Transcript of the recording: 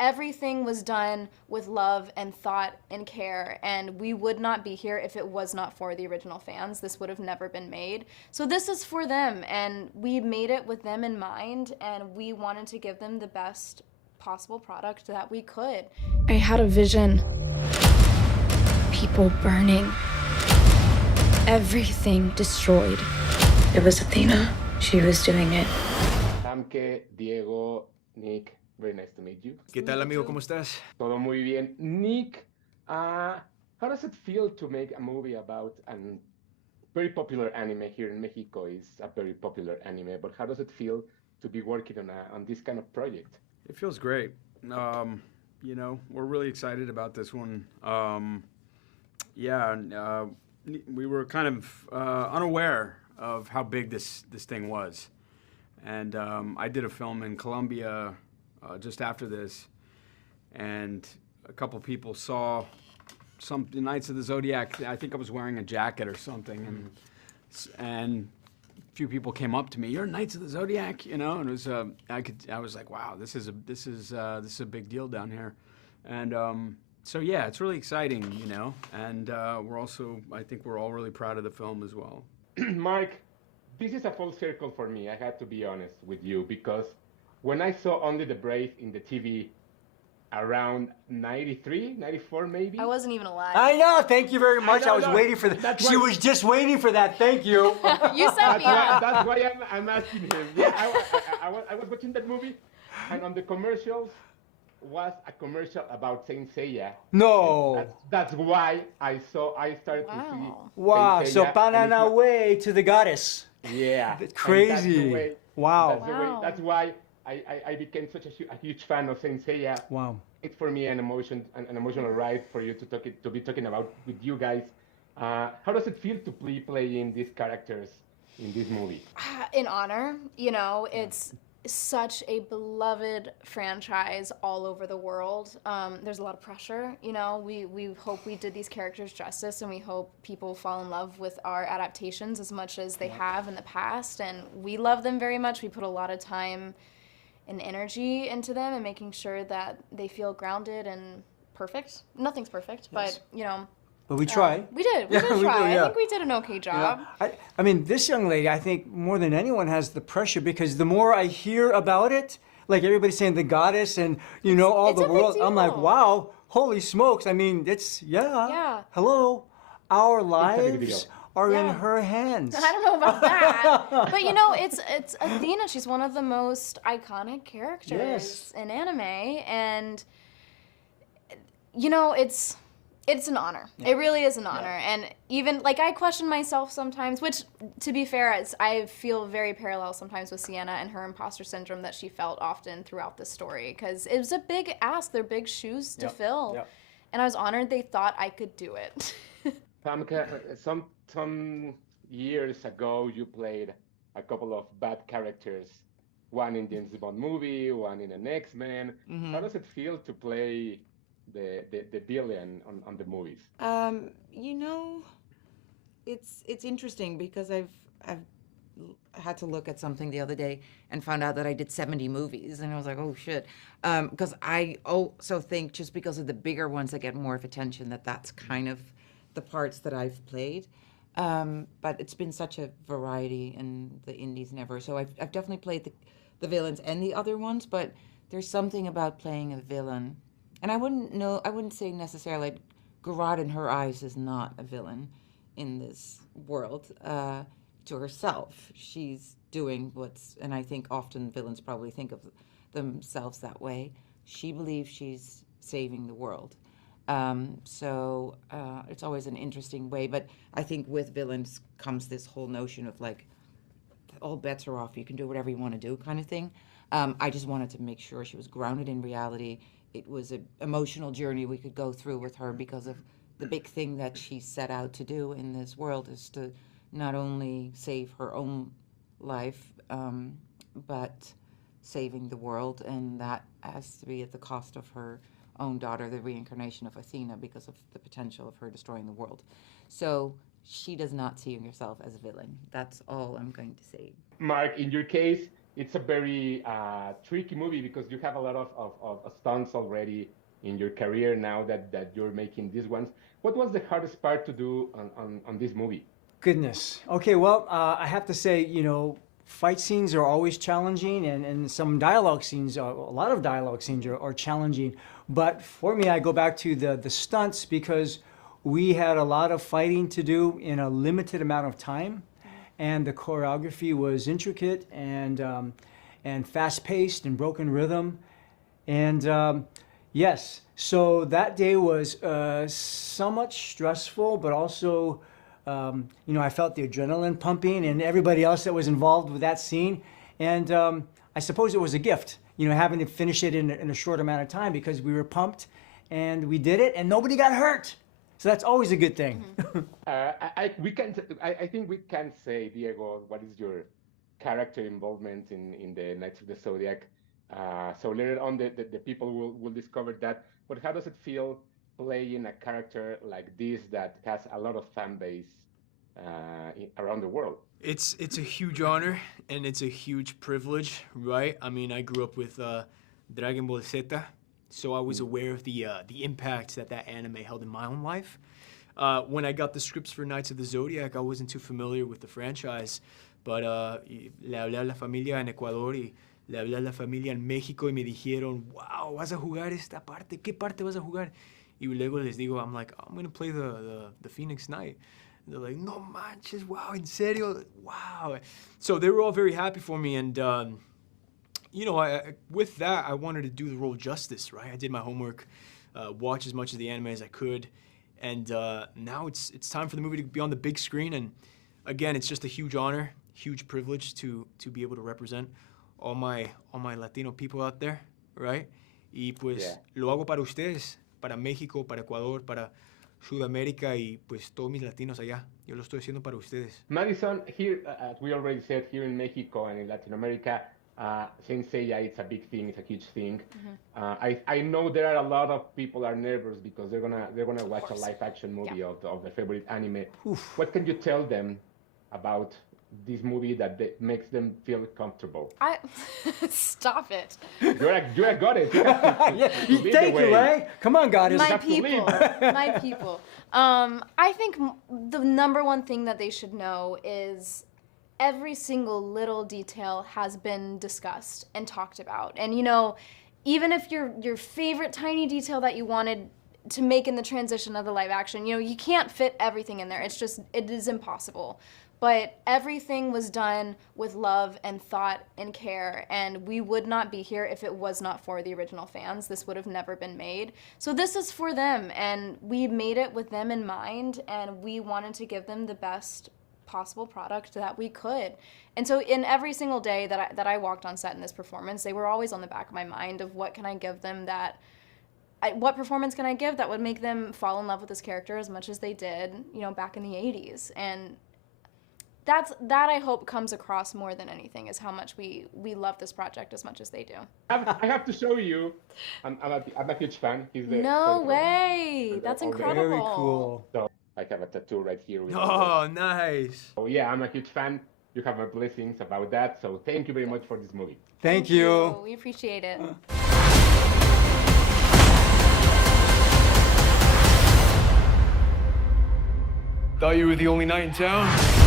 everything was done with love and thought and care, and we would not be here if it was not for the original fans. This would have never been made. So this is for them, and we made it with them in mind, and we wanted to give them the best possible product that we could. I had a vision. People burning. Everything destroyed. It was Athena. She was doing it. Famke, Diego, Nick, very nice to meet you. ¿Qué tal, amigo? ¿Cómo estás? Todo muy bien. Nick, how does it feel to make a movie about a very popular anime here in Mexico? Is a very popular anime, but how does it feel to be working on this kind of project? It feels great. You know, we're really excited about this one. We were kind of unaware of how big this thing was. And I did a film in Colombia just after this, and a couple people saw some Knights of the Zodiac. I think I was wearing a jacket or something, and a few people came up to me. "You're Knights of the Zodiac," you know, and it was I was like, "Wow, this is a big deal down here," and so yeah, it's really exciting, you know, and I think we're all really proud of the film as well. Mark, this is a full circle for me. I have to be honest with you, because when I saw Only the Brave in the TV around 93, 94 maybe. I wasn't even alive. I know, thank you very much. I was waiting for that. She was just waiting for that, thank you. You set me up. That's why I'm asking him. Yeah, I was watching that movie, and on the commercials was a commercial about Saint Seiya. No. That's why I started to see. Wow, Saint so Seiya, banana way to the goddess. Yeah. That's crazy. Wow. That's why I became such a huge fan of Saint Seiya. Wow. It's for me an emotional ride for you to be talking about with you guys. How does it feel to be playing these characters in this movie? An honor. You know, it's such a beloved franchise all over the world. There's a lot of pressure, you know. We hope we did these characters justice, and we hope people fall in love with our adaptations as much as they have in the past, and we love them very much. We put a lot of time and energy into them and making sure that they feel grounded and perfect. Nothing's perfect, but you know. But we try. We did try. I think we did an okay job. Yeah. I mean, this young lady, I think more than anyone has the pressure, because the more I hear about it, like everybody's saying the goddess and, you know, all the world, I'm like, wow, holy smokes. I mean, hello, our lives are in her hands. I don't know about that. But, you know, it's Athena. She's one of the most iconic characters in anime. And, you know, it's an honor. It really is an honor. And even, like, I question myself sometimes, which, to be fair, I feel very parallel sometimes with Sienna and her imposter syndrome that she felt often throughout the story, because it was a big ask. They're big shoes to fill. And I was honored they thought I could do it. Famke, some years ago, you played a couple of bad characters, one in the James Bond movie, one in an X-Men. How does it feel to play the villain on the movies? You know, it's interesting, because I've had to look at something the other day and found out that I did 70 movies, and I was like, oh shit, because I also think just because of the bigger ones that get more of attention, that's kind of the parts that I've played. But it's been such a variety in the indies never. So I've definitely played the villains and the other ones, but there's something about playing a villain. And I wouldn't say necessarily like Garrod in her eyes is not a villain in this world. To herself, she's doing and I think often villains probably think of themselves that way. She believes she's saving the world. So it's always an interesting way, but I think with villains comes this whole notion of like, all bets are off, you can do whatever you want to do kind of thing. I just wanted to make sure she was grounded in reality. It was an emotional journey we could go through with her, because of the big thing that she set out to do in this world is to not only save her own life, but saving the world, and that has to be at the cost of her own daughter, the reincarnation of Athena, because of the potential of her destroying the world. So she does not see herself as a villain. That's all I'm going to say. Mark, in your case, it's a very tricky movie because you have a lot of stunts already in your career now that you're making these ones. What was the hardest part to do on this movie? Goodness. Okay, well, I have to say, you know, fight scenes are always challenging, and some dialogue scenes, a lot of dialogue scenes are challenging. But for me, I go back to the stunts because we had a lot of fighting to do in a limited amount of time, and the choreography was intricate and fast-paced and broken rhythm, and yes. So that day was somewhat stressful, but also, you know, I felt the adrenaline pumping and everybody else that was involved with that scene. And I suppose it was a gift, you know, having to finish it in a short amount of time because we were pumped and we did it and nobody got hurt. So that's always a good thing. I think we can say, Diego, what is your character involvement in the Knights of the Zodiac? So later on, the people will discover that. But how does it feel playing a character like this that has a lot of fan base around the world? It's a huge honor and it's a huge privilege, right? I mean, I grew up with Dragon Ball Z, so I was aware of the impact that anime held in my own life. When I got the scripts for Knights of the Zodiac, I wasn't too familiar with the franchise, but le hablé a la familia en Ecuador y le hablé a la familia en México y me dijeron, wow, vas a jugar esta parte, ¿qué parte vas a jugar? Y luego les digo, I'm like, I'm going to play the Phoenix Knight. And they're like, no manches, wow, en serio, wow. So they were all very happy for me, and you know, with that, I wanted to do the role justice, right? I did my homework, watch as much of the anime as I could, and now it's time for the movie to be on the big screen, and again, it's just a huge honor, huge privilege to be able to represent all my Latino people out there, right? Y pues lo hago para ustedes, para México, para Ecuador, para Sudamérica y pues todos mis latinos allá. Yo lo estoy haciendo para ustedes. Madison, here, as we already said, here in Mexico and in Latin America, since Seya, it's a big thing, it's a huge thing. I know there are a lot of people are nervous because they're gonna watch a live action movie of their favorite anime. Oof. What can you tell them about this movie that makes them feel comfortable? Stop it. You're a goddess. Thank you, eh? Come on, goddess. My people. I think the number one thing that they should know is every single little detail has been discussed and talked about. And you know, even if your favorite tiny detail that you wanted to make in the transition of the live action, you know, you can't fit everything in there. It is impossible. But everything was done with love and thought and care, and we would not be here if it was not for the original fans. This would have never been made. So this is for them, and we made it with them in mind, and we wanted to give them the best possible product that we could. And so in every single day that I walked on set in this performance, they were always on the back of my mind of what can I give them what performance can I give that would make them fall in love with this character as much as they did, you know, back in the 80s. And that I hope comes across more than anything is how much we love this project as much as they do. I have to show you. I'm a huge fan. He's the no way. That's incredible. Very cool. So I have a tattoo right here. Oh, nice. So yeah, I'm a huge fan. You have my blessings about that. So thank you very much for this movie. Thank you. We appreciate it. Thought you were the only knight in town?